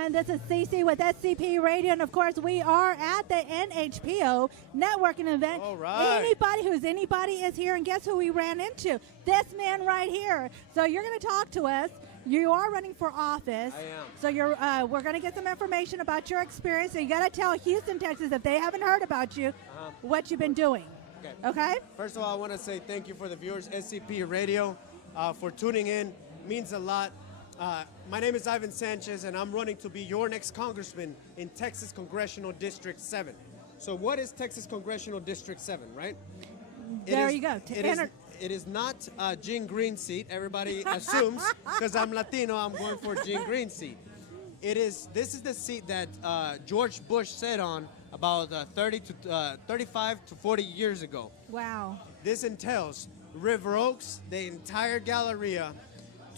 everyone. This is Cece with SCP Radio, and of course, we are at the NHPO networking event. All right. Anybody who's anybody is here, and guess who we ran into? This man right here. So you're going to talk to us. You are running for office. I am. So we're going to get some information about your experience. So you got to tell Houston, Texas, if they haven't heard about you, what you've been doing. Okay? First of all, I want to say thank you for the viewers, SCP Radio, for tuning in. Means a lot. My name is Ivan Sanchez, and I'm running to be your next congressman in Texas Congressional District 7. So what is Texas Congressional District 7, right? You go. It is not Jean Green seat. Everybody assumes because I'm Latino, I'm going for Jean Green seat. This is the seat that George Bush sat on about 35 to 40 years ago. Wow. This entails River Oaks, the entire Galleria,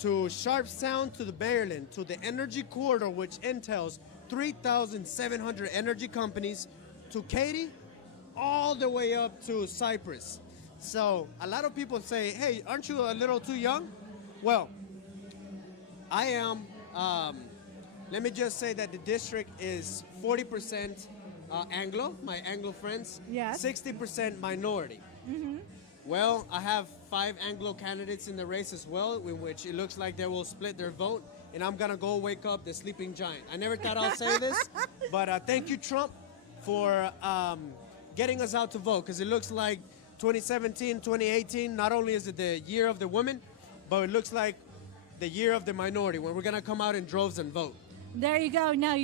to Sharpstown, to the Maryland, to the Energy Corridor, which entails 3,700 energy companies, to Katy, all the way up to Cyprus. So a lot of people say, hey, aren't you a little too young? Well, I am. Let me just say that the district is 40% Anglo, my Anglo friends, yes. 60% minority. Mm-hmm. Well, I have 5 Anglo candidates in the race as well, in which it looks like they will split their vote, and I'm gonna go wake up the sleeping giant. I never thought I'll say this, but thank you, Trump, for getting us out to vote, because it looks like 2017, 2018, not only is it the year of the women, but it looks like the year of the minority, when we're gonna come out in droves and vote. There you go. Now,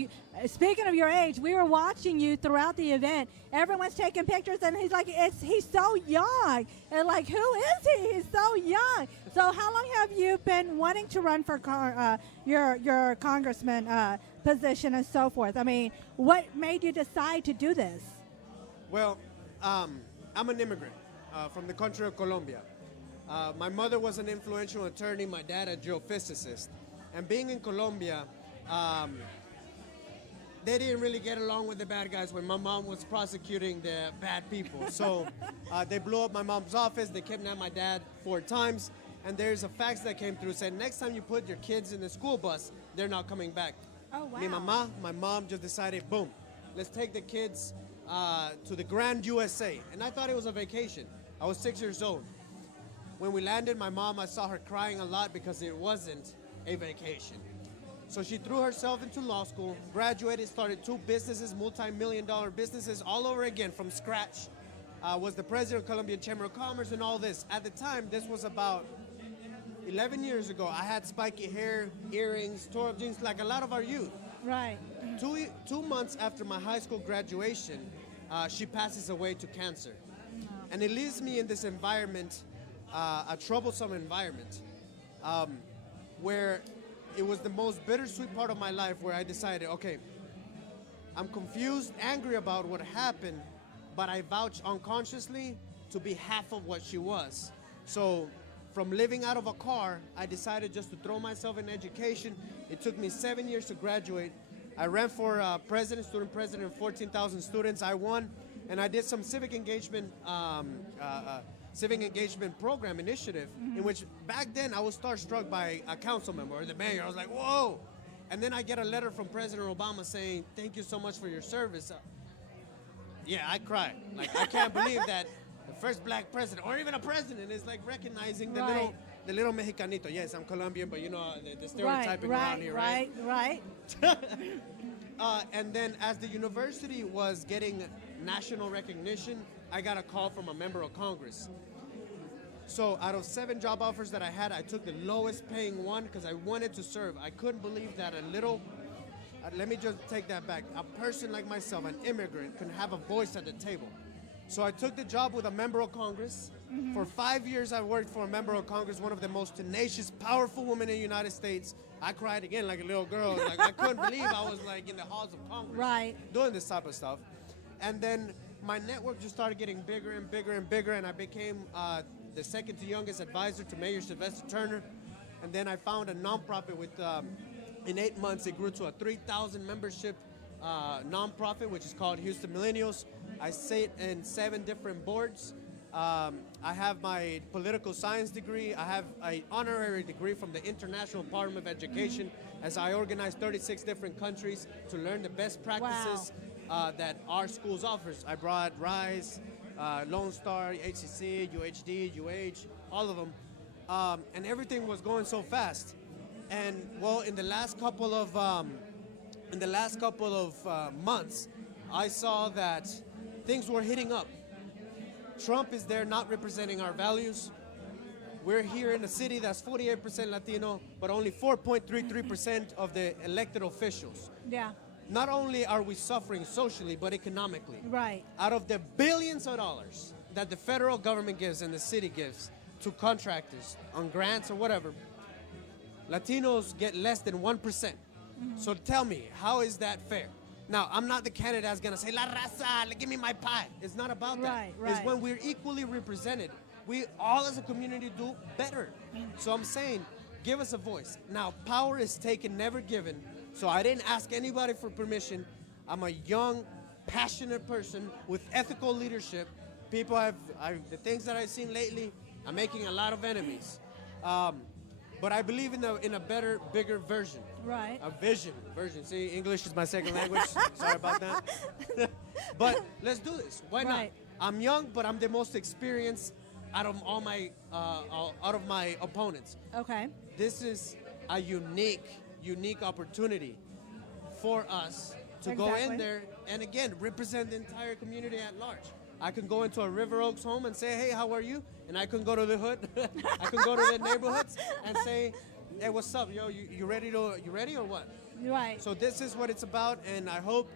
speaking of your age, we were watching you throughout the event. Everyone's taking pictures, and he's like, he's so young. And like, who is he? He's so young. So how long have you been wanting to run for your congressman position and so forth? I mean, what made you decide to do this? Well, I'm an immigrant from the country of Colombia. My mother was an influential attorney, my dad a geophysicist. And being in Colombia, they didn't really get along with the bad guys when my mom was prosecuting the bad people. So they blew up my mom's office, they kidnapped my dad 4 times, and there's a fax that came through saying next time you put your kids in the school bus, they're not coming back. Oh, wow. My mom just decided, boom, let's take the kids to the Grand USA. And I thought it was a vacation. I was 6 years old. When we landed, my mom, I saw her crying a lot because it wasn't a vacation. So she threw herself into law school, graduated, started 2 businesses, multi-million-dollar businesses, all over again from scratch. Was the president of Colombian Chamber of Commerce and all this. At the time, this was about 11 years ago. I had spiky hair, earrings, tore up jeans, like a lot of our youth. Right. 2 months after my high school graduation, she passes away to cancer. And it leaves me in this environment, a troublesome environment, where it was the most bittersweet part of my life, where I decided, okay, I'm confused, angry about what happened, but I vouch unconsciously to be half of what she was. So from living out of a car, I decided just to throw myself in education. It took me 7 years to graduate. I ran for student president, 14,000 students. I won, and I did some civic engagement program initiative, in which back then I was starstruck by a council member or the mayor. I was like, whoa. And then I get a letter from President Obama saying, thank you so much for your service. Yeah, I cried. Like, I can't believe that the first black president, or even a president, is like recognizing the little Mexicanito. Yes, I'm Colombian, but you know, the stereotyping around here, right? Right. And then as the university was getting national recognition, I got a call from a member of Congress. So out of 7 job offers that I had, I took the lowest paying one because I wanted to serve. I couldn't believe that let me just take that back. A person like myself, an immigrant, can have a voice at the table. So I took the job with a member of Congress. For 5 years, I worked for a member of Congress, one of the most tenacious, powerful women in the United States. I cried again like a little girl. Like, I couldn't believe I was like in the halls of Congress doing this type of stuff. And then my network just started getting bigger and bigger and bigger, and I became the second to youngest advisor to Mayor Sylvester Turner. And then I found a nonprofit with, in 8 months, it grew to a 3,000 membership nonprofit, which is called Houston Millennials. I sit in 7 different boards. I have my political science degree. I have an honorary degree from the International Department of Education as I organize 36 different countries to learn the best practices that our schools offers. I brought RISE, Lone Star, HCC, UHD, UH, all of them. And everything was going so fast. And well, in the last couple of months, I saw that things were hitting up. Trump is there not representing our values. We're here in a city that's 48% Latino, but only 4.33% of the elected officials. Yeah. Not only are we suffering socially, but economically. Right. Out of the billions of dollars that the federal government gives and the city gives to contractors on grants or whatever, Latinos get less than 1%. So tell me, how is that fair? Now, I'm not the candidate that's going to say, La raza, give me my pie. It's not about that. Right. It's when we're equally represented, we all as a community do better. So I'm saying, give us a voice. Now, power is taken, never given. So I didn't ask anybody for permission. I'm a young, passionate person with ethical leadership. People the things that I've seen lately, I'm making a lot of enemies. But I believe in a better, bigger version. Right. A version. See, English is my second language. Sorry about that. But let's do this. Why not? I'm young, but I'm the most experienced out of all my opponents. Okay. This is a unique opportunity for us to go in there and again represent the entire community at large. I can go into a River Oaks home and say, hey, how are you? And I can go to the hood. I can go to the neighborhoods and say, hey, what's up, yo? You ready or what? Right. So this is what it's about, and I hope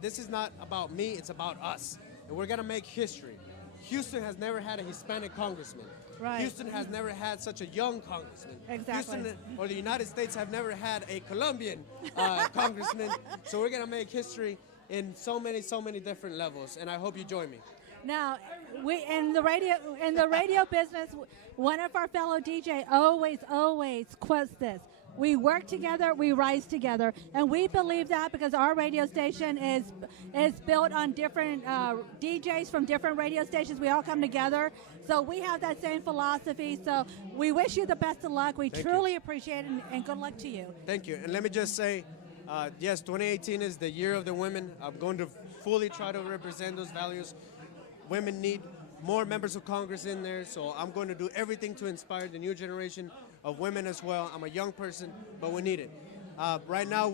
this is not about me, it's about us. And we're gonna make history. Houston has never had a Hispanic congressman. Right. Houston has never had such a young congressman. Exactly. Houston or the United States have never had a Colombian congressman. So we're gonna make history in so many different levels, and I hope you join me. Now, we in the radio business, one of our fellow DJ always quotes this: "We work together, we rise together," and we believe that because our radio station is built on different DJs from different radio stations. We all come together, so we have that same philosophy. So we wish you the best of luck. We truly appreciate it, and good luck to you. Thank you. And let me just say, yes, 2018 is the year of the women. I'm going to fully try to represent those values. Women need more members of Congress in there, so I'm going to do everything to inspire the new generation of women as well. I'm a young person, but we need it. Right now,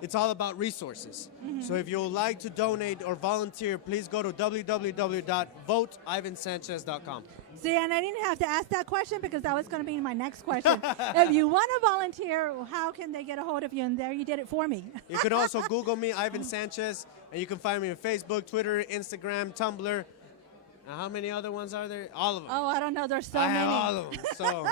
it's all about resources. So if you would like to donate or volunteer, please go to www.voteivansanchez.com. See, and I didn't have to ask that question because that was going to be my next question. If you want to volunteer, how can they get a hold of you? And there you did it for me. You could also Google me, Ivan Sanchez, and you can find me on Facebook, Twitter, Instagram, Tumblr. How many other ones are there? All of them. Oh, I don't know. There's so I many. have all of them. So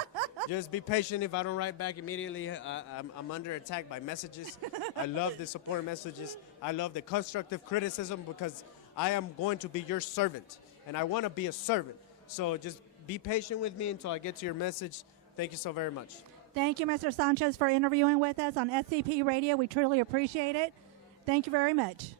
just be patient if I don't write back immediately. I'm under attack by messages. I love the support messages. I love the constructive criticism because I am going to be your servant, and I want to be a servant. So just be patient with me until I get to your message. Thank you so very much. Thank you, Mr. Sanchez, for interviewing with us on SCP Radio. We truly appreciate it. Thank you very much.